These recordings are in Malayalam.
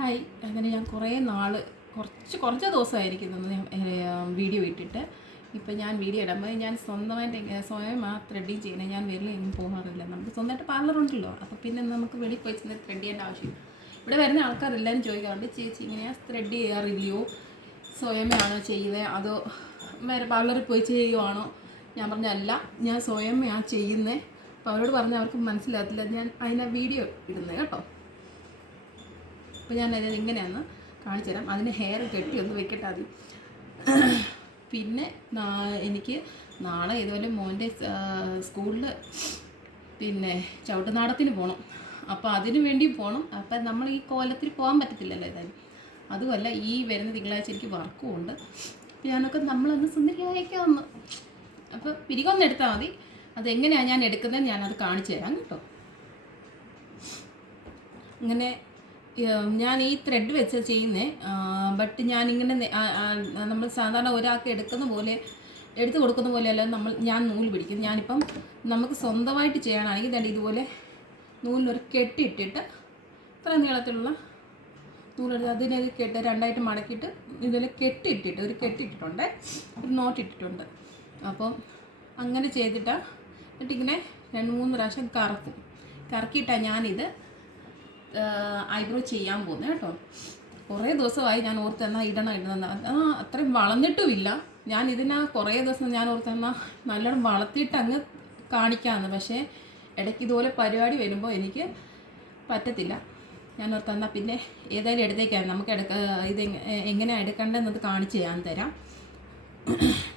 ഹായ്. അങ്ങനെ ഞാൻ കുറച്ച് ദിവസമായിരിക്കും ഞാൻ വീഡിയോ ഇട്ടിട്ട്. ഇപ്പം ഞാൻ വീഡിയോ ഇടുമ്പോൾ ഞാൻ സ്വയം ആ ത്രെഡിങ് ചെയ്യുന്നത്. ഞാൻ വെളിയിൽ എങ്ങും പോകാറില്ല. നമുക്ക് സ്വന്തമായിട്ട് പാർലറുണ്ടല്ലോ. അപ്പോൾ പിന്നെ നമുക്ക് വെളിയിൽ പോയി ചെന്ന് ത്രെഡ് ചെയ്യേണ്ട ആവശ്യമില്ല. ഇവിടെ വരുന്ന ആൾക്കാരെല്ലാവരും ചോദിക്കാറുണ്ട്, ചേച്ചി ഇങ്ങനെയാ ത്രെഡ് ചെയ്യാറില്ലയോ, സ്വയമേയാണോ ചെയ്യുന്നത് അതോ വേറെ പാർലറിൽ പോയി ചെയ്യുവാണോ? ഞാൻ പറഞ്ഞല്ല, ഞാൻ സ്വയമേയാണ് ചെയ്യുന്നത്. അപ്പോൾ അവരോട് പറഞ്ഞാൽ അവർക്ക് മനസ്സിലാകത്തില്ല, ഞാൻ അതിനെ വീഡിയോ ഇടുന്നത് കേട്ടോ. അപ്പോൾ ഞാൻ അത് ഇങ്ങനെയൊന്ന് കാണിച്ചു തരാം. അതിന് ഹെയർ കെട്ടി ഒന്ന് വെക്കട്ടെ ആദ്യം. പിന്നെ എനിക്ക് നാളെ ഇതുപോലെ മോൻ്റെ സ്കൂളിൽ പിന്നെ ചവിട്ടുനാടത്തിന് പോകണം. അപ്പോൾ അതിന് വേണ്ടി പോകണം. അപ്പം നമ്മൾ ഈ കോലത്തിൽ പോകാൻ പറ്റത്തില്ലല്ലോ ഏതായാലും. അതുമല്ല, ഈ വരുന്ന തിങ്കളാഴ്ച എനിക്ക് വർക്കും ഉണ്ട്. അപ്പോൾ ഞാനൊക്കെ നമ്മളൊന്ന് സുന്ദരിയായേക്കാം ഒന്ന്. അപ്പോൾ പിരികൊന്ന് എടുത്താൽ മതി. അതെങ്ങനെയാണ് ഞാൻ എടുക്കുന്നത് ഞാനത് കാണിച്ചു തരാം കേട്ടോ. ഇങ്ങനെ ഞാൻ ഈ ത്രെഡ് വെച്ച് ചെയ്യുന്നത്. ബട്ട് ഞാനിങ്ങനെ നമ്മൾ സാധാരണ ഒരാൾക്ക് എടുത്തു കൊടുക്കുന്ന പോലെയല്ല ഞാൻ നൂല് പിടിക്കും. ഞാനിപ്പം നമുക്ക് സ്വന്തമായിട്ട് ചെയ്യാനാണെങ്കിൽ തന്നെ ഇതുപോലെ നൂലിനൊരു കെട്ടിയിട്ടിട്ട് ഇത്ര നീളത്തിലുള്ള നൂലെടുത്ത് അതിനെ രണ്ടായിട്ട് മടക്കിയിട്ട് ഇതുപോലെ ഒരു കെട്ടിയിട്ടിട്ടുണ്ട്, ഒരു നോട്ടിട്ടിട്ടുണ്ട്. അപ്പം അങ്ങനെ ചെയ്തിട്ടാണ് എന്നിട്ടിങ്ങനെ 2-3 പ്രാവശ്യം കറക്കിയിട്ടാണ് ഞാനിത് ഐബ്രോ ചെയ്യാൻ പോകുന്നത് കേട്ടോ. കുറേ ദിവസമായി ഞാൻ ഓർത്തെന്നാൽ ഇടണം. അത്രയും വളർന്നിട്ടുമില്ല. ഞാൻ കുറേ ദിവസം ഞാൻ ഓർത്തെന്നാൽ നല്ലോണം വളർത്തിയിട്ട് അങ്ങ് കാണിക്കാമെന്ന്. പക്ഷേ ഇടയ്ക്ക് ഇതുപോലെ പരിപാടി വരുമ്പോൾ എനിക്ക് പറ്റത്തില്ല. ഞാൻ ഓർത്തെന്നാൽ പിന്നെ ഏതായാലും എടുത്തേക്കാം, നമുക്ക് ഇത് എങ്ങനെയാണ് എടുക്കേണ്ടതെന്നത് കാണിച്ച് ഞാൻ തരാം.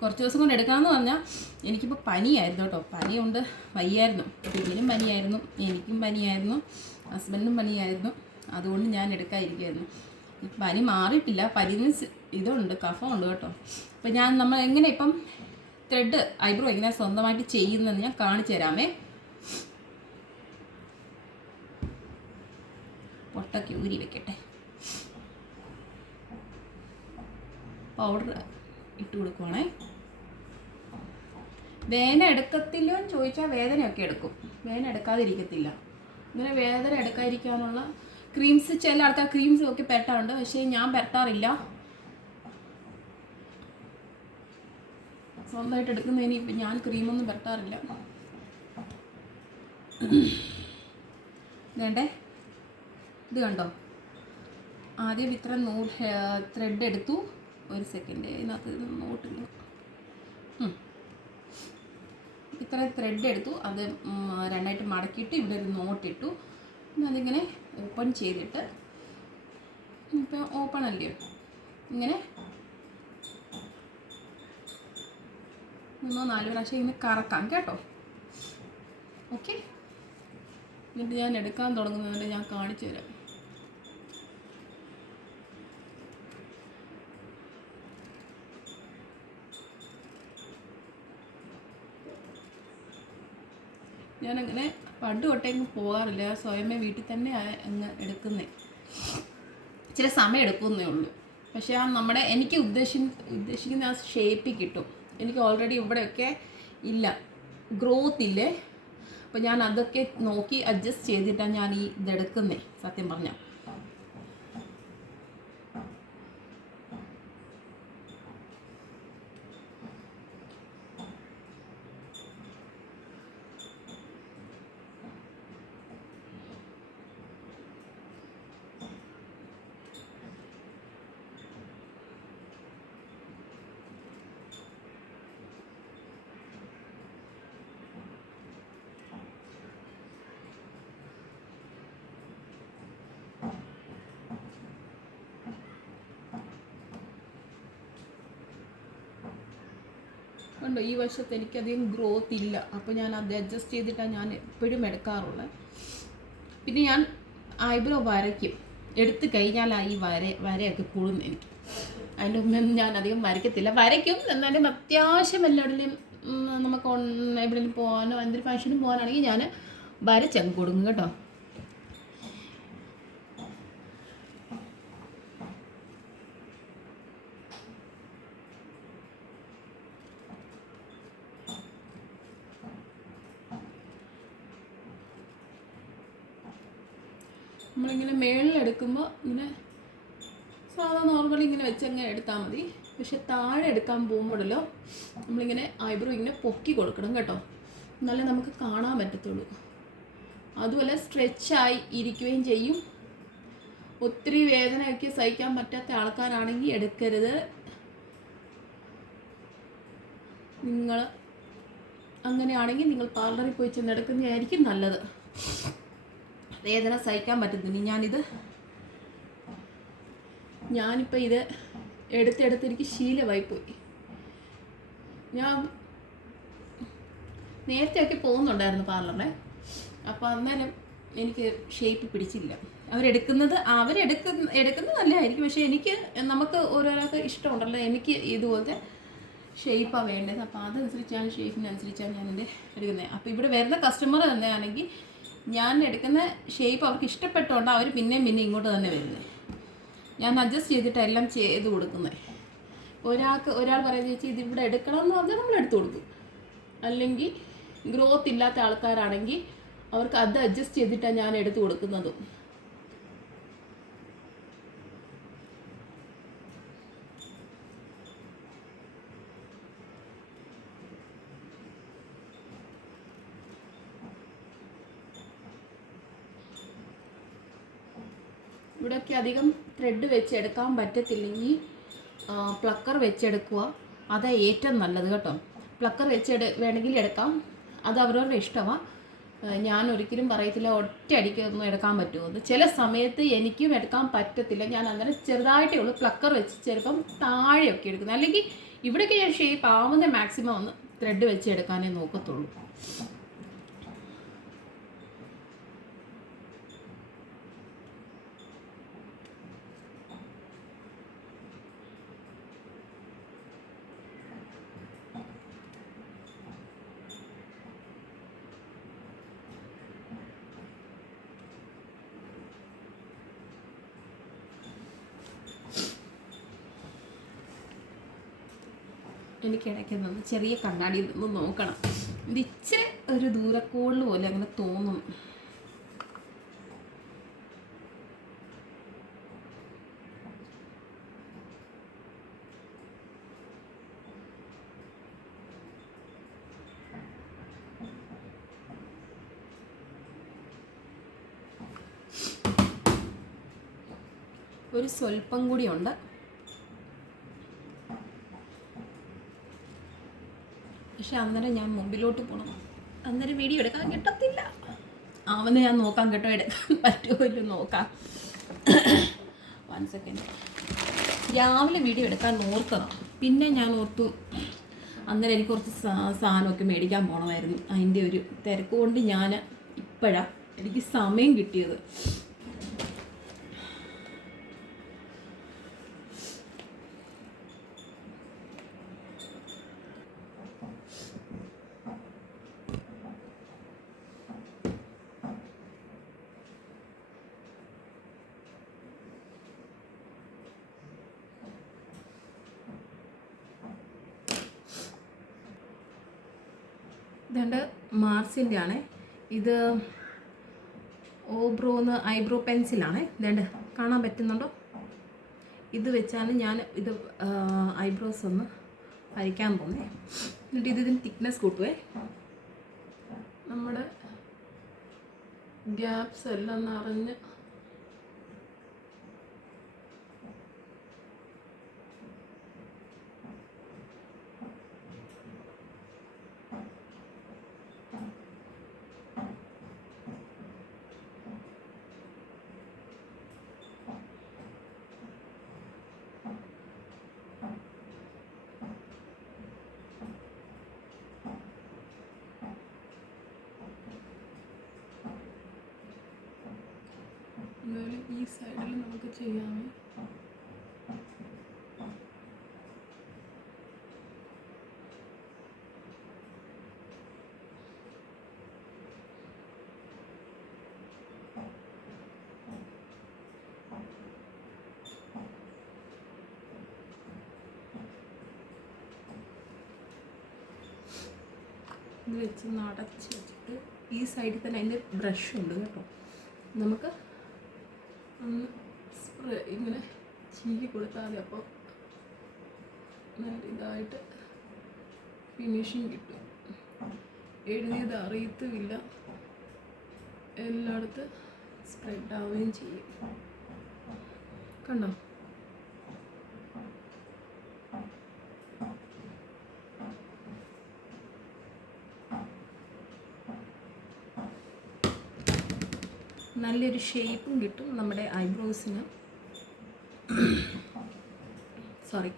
കുറച്ച് ദിവസം കൊണ്ട് എടുക്കാമെന്ന് പറഞ്ഞാൽ എനിക്കിപ്പോൾ പനിയായിരുന്നു കേട്ടോ. പനിയുണ്ട്, വയ്യായിരുന്നു. കുഞ്ഞിനും പനിയായിരുന്നു, എനിക്കും പനിയായിരുന്നു, ഹസ്ബൻഡിനും പനിയായിരുന്നു. അതുകൊണ്ട് ഞാൻ എടുക്കാതിരിക്കുമായിരുന്നു. പനി മാറിയിട്ടില്ല. പനിന് ഇതുണ്ട്, കഫമുണ്ട് കേട്ടോ. അപ്പോൾ നമ്മൾ എങ്ങനെ ഇപ്പം ത്രെഡ് ഐബ്രോ എങ്ങനെ സ്വന്തമായിട്ട് ചെയ്യുന്നതെന്ന് ഞാൻ കാണിച്ചു തരാമേ. പൊട്ടൊക്കെ ഊരി വെക്കട്ടെ. പൗഡർ ഇട്ട് കൊടുക്കുവാണേ. വേദന എടുക്കത്തില്ലോ എന്ന് ചോദിച്ചാൽ വേദനയൊക്കെ എടുക്കും. വേദന എടുക്കാതിരിക്കത്തില്ല. ഇങ്ങനെ വേദന എടുക്കാതിരിക്കാനുള്ള ക്രീംസ്, ചില ആൾക്കാർ ക്രീംസ് ഒക്കെ പെരട്ടാറുണ്ട്. പക്ഷേ ഞാൻ പെരട്ടാറില്ല. സ്വന്തമായിട്ട് എടുക്കുന്നതിന് ഇപ്പം ഞാൻ ക്രീമൊന്നും പെരട്ടാറില്ല. വേണ്ടേ? ഇത് കണ്ടോ, ആദ്യം ഇത്ര ത്രെഡ് എടുത്തു. ഒരു സെക്കൻഡ്, ഇതിനകത്ത് ഇത് നോട്ടില്ല. ഇത്ര ത്രെഡ് എടുത്തു. അത് രണ്ടായിട്ട് മടക്കിയിട്ട് ഇവിടെ ഒരു നോട്ടിട്ടു. അതിങ്ങനെ ഓപ്പൺ ചെയ്തിട്ട്, ഇപ്പം ഓപ്പൺ അല്ലയോ, ഇങ്ങനെ 3-4 പ്രാവശ്യം ഇങ്ങനെ കറക്കാം കേട്ടോ. ഓക്കെ, എന്നിട്ട് ഞാൻ എടുക്കാൻ തുടങ്ങുന്നതിന് ഞാൻ കാണിച്ചു തരാം. ഞാനങ്ങനെ പണ്ട് തൊട്ടേക്കും പോകാറില്ല. സ്വയമേ വീട്ടിൽ തന്നെ അങ്ങ് എടുക്കുന്നേ. ചില സമയം എടുക്കുന്നേ ഉള്ളൂ. പക്ഷേ എനിക്ക് ഉദ്ദേശിക്കുന്ന ആ ഷേപ്പിൽ കിട്ടും. എനിക്ക് ഓൾറെഡി ഇവിടെയൊക്കെ ഇല്ല, ഗ്രോത്ത് ഇല്ലേ. അപ്പോൾ ഞാൻ അതൊക്കെ നോക്കി അഡ്ജസ്റ്റ് ചെയ്തിട്ടാണ് ഞാൻ ഇതെടുക്കുന്നേ സത്യം പറഞ്ഞാൽ. കണ്ടോ, ഈ വശത്ത് എനിക്കധികം ഗ്രോത്ത് ഇല്ല. അപ്പോൾ ഞാൻ അത് അഡ്ജസ്റ്റ് ചെയ്തിട്ടാണ് ഞാൻ എപ്പോഴും എടുക്കാറുള്ളത്. പിന്നെ ഞാൻ ഐബ്രോ വരയ്ക്കും. എടുത്തു കഴിഞ്ഞാൽ ഈ വരയൊക്കെ കൂടുന്നു എനിക്ക്. അതിൻ്റെ മുമ്പ് ഞാൻ അധികം വരയ്ക്കത്തില്ല. വരയ്ക്കും, എന്നാലും അത്യാവശ്യം എല്ലാവരുടെയും നമുക്ക് എവിടെയെങ്കിലും പോകാനോ എന്തൊരു ഫംഗ്ഷനും പോകാനാണെങ്കിൽ ഞാൻ വരച്ചങ്ങ് കൊടുക്കും കേട്ടോ. നമ്മളിങ്ങനെ മേളിലെടുക്കുമ്പോൾ ഇങ്ങനെ സാധാ നോർമലി ഇങ്ങനെ വെച്ചങ്ങ് എടുത്താൽ മതി. പക്ഷെ താഴെ എടുക്കാൻ പോകുമ്പോഴല്ലോ നമ്മളിങ്ങനെ ഐബ്രോ ഇങ്ങനെ പൊക്കി കൊടുക്കണം കേട്ടോ, എന്നാലേ നമുക്ക് കാണാൻ പറ്റത്തുള്ളൂ. അതുപോലെ സ്ട്രെച്ചായി ഇരിക്കുകയും ചെയ്യും. ഒത്തിരി വേദനയൊക്കെ സഹിക്കാൻ പറ്റാത്ത ആൾക്കാരാണെങ്കിൽ എടുക്കരുത്. നിങ്ങൾ അങ്ങനെയാണെങ്കിൽ നിങ്ങൾ പാർലറിൽ പോയി ചെന്ന് എടുക്കുന്നതായിരിക്കും നല്ലത്. വേദന സഹിക്കാൻ പറ്റുന്നില്ല. ഞാനിപ്പോൾ ഇത് എടുത്തെടുത്ത് എനിക്ക് ശീലമായിപ്പോയി. ഞാൻ നേരത്തെയൊക്കെ പോകുന്നുണ്ടായിരുന്നു പാർലറിൽ. അപ്പോൾ അന്നേരം എനിക്ക് ഷേപ്പ് പിടിച്ചില്ല. അവരെടുക്കുന്നത് നല്ലതായിരിക്കും. പക്ഷേ നമുക്ക് ഓരോരാൾക്ക് ഇഷ്ടമുണ്ടല്ലോ. എനിക്ക് ഇതുപോലത്തെ ഷേപ്പാണ് വേണ്ടത്. അപ്പോൾ അതനുസരിച്ചാണ്, ഷേപ്പിനനുസരിച്ചാണ് ഞാൻ എൻ്റെ എടുക്കുന്നത്. അപ്പോൾ ഇവിടെ വരുന്ന കസ്റ്റമർ തന്നെയാണെങ്കിൽ ഞാൻ എടുക്കുന്ന ഷേപ്പ് അവർക്ക് ഇഷ്ടപ്പെട്ടുകൊണ്ട് അവർ പിന്നെയും ഇങ്ങോട്ട് തന്നെ വരുന്നത്. ഞാൻ അഡ്ജസ്റ്റ് ചെയ്തിട്ട് എല്ലാം ചെയ്ത് കൊടുക്കുന്നത്. ഒരാൾ പറയുന്നത് ചേച്ചി ഇതിവിടെ എടുക്കണം എന്ന് പറഞ്ഞാൽ നമ്മൾ എടുത്തു കൊടുക്കും. അല്ലെങ്കിൽ ഗ്രോത്ത് ഇല്ലാത്ത ആൾക്കാരാണെങ്കിൽ അവർക്ക് അത് അഡ്ജസ്റ്റ് ചെയ്തിട്ടാണ് ഞാൻ എടുത്തു കൊടുക്കുന്നതും. ഇവിടെയൊക്കെ അധികം ത്രെഡ് വെച്ചെടുക്കാൻ പറ്റത്തില്ലെങ്കിൽ പ്ലക്കർ വെച്ചെടുക്കുക. അതാണ് ഏറ്റവും നല്ലത് കേട്ടോ. പ്ലക്കർ വേണമെങ്കിൽ എടുക്കാം, അത് അവരവരുടെ ഇഷ്ടമാണ്. ഞാൻ ഒരിക്കലും പറയത്തില്ല ഒറ്റയടിക്കൊന്നും എടുക്കാൻ പറ്റുമെന്ന്. ചില സമയത്ത് എനിക്കും എടുക്കാൻ പറ്റത്തില്ല. ഞാൻ അങ്ങനെ ചെറുതായിട്ടേ ഉള്ളൂ പ്ലക്കർ വെച്ച് ചിലപ്പം താഴെയൊക്കെ എടുക്കുന്നത്. അല്ലെങ്കിൽ ഇവിടെയൊക്കെ ഞാൻ ഷേപ്പ് ആവുന്ന മാക്സിമം ഒന്ന് ത്രെഡ് വെച്ച് എടുക്കാനേ നോക്കത്തുള്ളൂ. എനിക്കിടയ്ക്കുന്നത് ചെറിയ കണ്ണാടിയിൽ നിന്ന് നോക്കണം. ഇത് ഇച്ചിരി ഒരു ദൂരക്കോളിൽ പോലെ അങ്ങനെ തോന്നും. ഒരു സ്വല്പം കൂടിയുണ്ട്. പക്ഷെ അന്നേരം ഞാൻ മുമ്പിലോട്ട് പോകണം. അന്നേരം വീഡിയോ എടുക്കാൻ കിട്ടത്തില്ല. അവനെ ഞാൻ നോക്കാം കേട്ടോ, എടുക്കാൻ പറ്റുമോ ഇല്ലോ നോക്കാം. 1 സെക്കൻഡ്. രാവിലെ വീഡിയോ എടുക്കാൻ ഓർത്തതാണ്. പിന്നെ ഞാൻ ഓർത്തു അന്നേരം എനിക്ക് കുറച്ച് സാധനമൊക്കെ മേടിക്കാൻ പോകണമായിരുന്നു. അതിൻ്റെ ഒരു തിരക്ക് കൊണ്ട് ഞാൻ ഇപ്പോഴാണ് എനിക്ക് സമയം കിട്ടിയത്. ഇതുണ്ട് മാർസിൻ്റെ ആണ്. ഇത് ഓബ്രോന്ന് ഐബ്രോ പെൻസിലാണ്. ഇതുണ്ട്, കാണാൻ പറ്റുന്നുണ്ടോ? ഇത് വെച്ചാണ് ഞാൻ ഇത് ഐബ്രോസ് ഒന്ന് വരയ്ക്കാൻ പോകുന്നത്. എന്നിട്ട് ഇതിന് തിക്നെസ് കൂട്ടുവേ. നമ്മുടെ ഗ്യാപ്സ് എല്ലാം നിറഞ്ഞ് അതുപോലെ ഈ സൈഡിൽ നമുക്ക് ചെയ്യാമേ. ഇത് വെച്ച് അടച്ച് വെച്ചിട്ട് ഈ സൈഡിൽ തന്നെ അതിൻ്റെ ബ്രഷ് ഉണ്ട് കേട്ടോ. നമുക്ക് ഒന്ന് സ്പ്രേ ഇങ്ങനെ ചീകി കൊടുത്താൽ മതി. അപ്പോൾ നല്ല ഇതായിട്ട് ഫിനിഷിങ് കിട്ടും. എഴുതിയത് അറിയത്തുമില്ല, എല്ലായിടത്തും സ്പ്രെഡ് ആവുകയും ചെയ്യും. കണ്ടോ? നല്ലൊരു ഷേപ്പും കിട്ടും നമ്മുടെ ഐബ്രോസിന്. സോറി.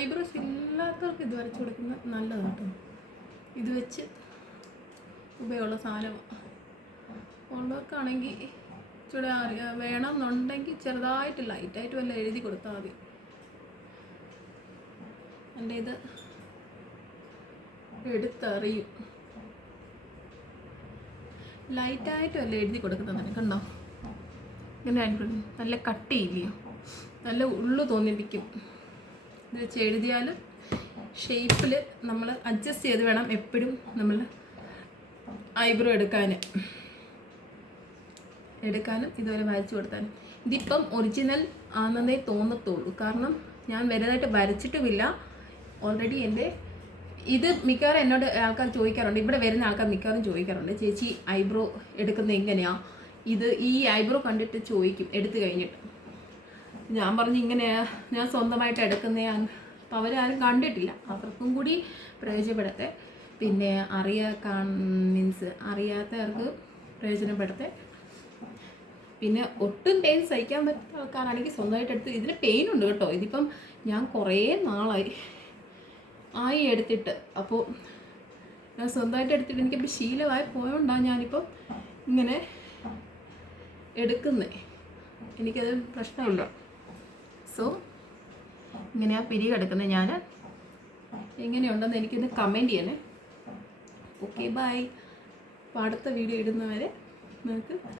ഐബ്രോസ് ഇല്ലാത്തവർക്ക് ഇത് വരച്ച് കൊടുക്കുന്നത് നല്ലതാണ് കേട്ടോ. ഇത് വെച്ച് ഉപയോഗമുള്ള സാധനമാണ്. ഉള്ളവർക്കാണെങ്കിൽ ഇച്ചിരി വേണമെന്നുണ്ടെങ്കിൽ ചെറുതായിട്ട് ലൈറ്റായിട്ട് വല്ല എഴുതി കൊടുത്താൽ മതി. എൻ്റെ ഇത് എടുത്തറിയും. ലൈറ്റായിട്ട് വല്ല എഴുതി കൊടുക്കുന്നതാണ്. കണ്ടോ? ഇങ്ങനെ നല്ല കട്ടിയില്ലയോ, നല്ല ഉള്ളു തോന്നിപ്പിക്കും. ഇത് വെച്ച് എഴുതിയാൽ ഷേപ്പിൽ നമ്മൾ അഡ്ജസ്റ്റ് ചെയ്ത് വേണം എപ്പോഴും നമ്മൾ ഐബ്രോ എടുക്കാനും ഇതുവരെ വരച്ചു കൊടുത്താലും. ഇതിപ്പം ഒറിജിനൽ ആണെന്നേ തോന്നത്തുള്ളൂ, കാരണം ഞാൻ വലുതായിട്ട് വരച്ചിട്ടുമില്ല. ഓൾറെഡി എൻ്റെ ഇത് മിക്കവാറും എന്നോട് ആൾക്കാർ ചോദിക്കാറുണ്ട്, ഇവിടെ വരുന്ന ആൾക്കാർ മിക്കവാറും ചോദിക്കാറുണ്ട്, ചേച്ചി ഐബ്രോ എടുക്കുന്നത് എങ്ങനെയാണ്, ഈ ഐബ്രോ കണ്ടിട്ട് ചോദിക്കും എടുത്തു കഴിഞ്ഞിട്ട്. ഞാൻ പറഞ്ഞു ഇങ്ങനെയാ ഞാൻ സ്വന്തമായിട്ട് എടുക്കുന്നതാണ്. അപ്പോൾ അവരാരും കണ്ടിട്ടില്ല, അവർക്കും കൂടി പ്രയോജനപ്പെടട്ടെ. പിന്നെ അറിയാത്തവർക്ക് പ്രയോജനപ്പെടട്ടെ. പിന്നെ ഒട്ടും പെയിൻ സഹിക്കാൻ പറ്റുന്ന ആൾക്കാരാണെങ്കിൽ സ്വന്തമായിട്ട് എടുത്ത്. ഇതിന് പെയിൻ ഉണ്ട് കേട്ടോ. ഇതിപ്പം ഞാൻ കുറേ നാളായി എടുത്തിട്ട്. അപ്പോൾ ഞാൻ സ്വന്തമായിട്ട് എടുത്തിട്ട് എനിക്കിപ്പോൾ ശീലമായി പോയോണ്ടാണ് ഞാനിപ്പം ഇങ്ങനെ എടുക്കുന്നത്. എനിക്കത് പ്രശ്നമില്ല. സോ ഇങ്ങനെയാണ് പിരികെടുക്കുന്നത്. ഞാൻ എങ്ങനെയുണ്ടെന്ന് എനിക്കൊന്ന് കമൻറ്റ് ചെയ്യണേ. Okay, bye. അപ്പോൾ അടുത്ത വീഡിയോ ഇടുന്നവരെ നിങ്ങൾക്ക്